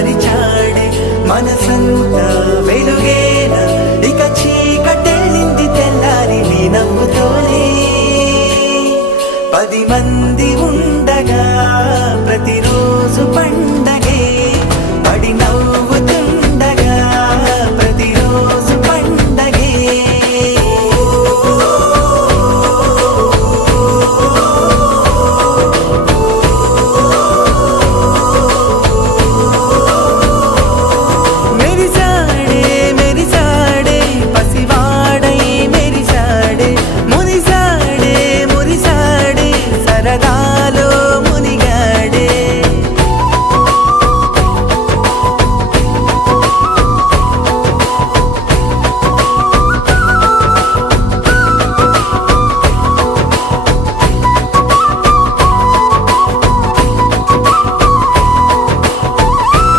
పరిచాడే మనసంతా వెలుగేన? ఇక చీకటెళ్ళింది తెల్లారి నీ నవ్వుతోనే. పది మంది ఉండగా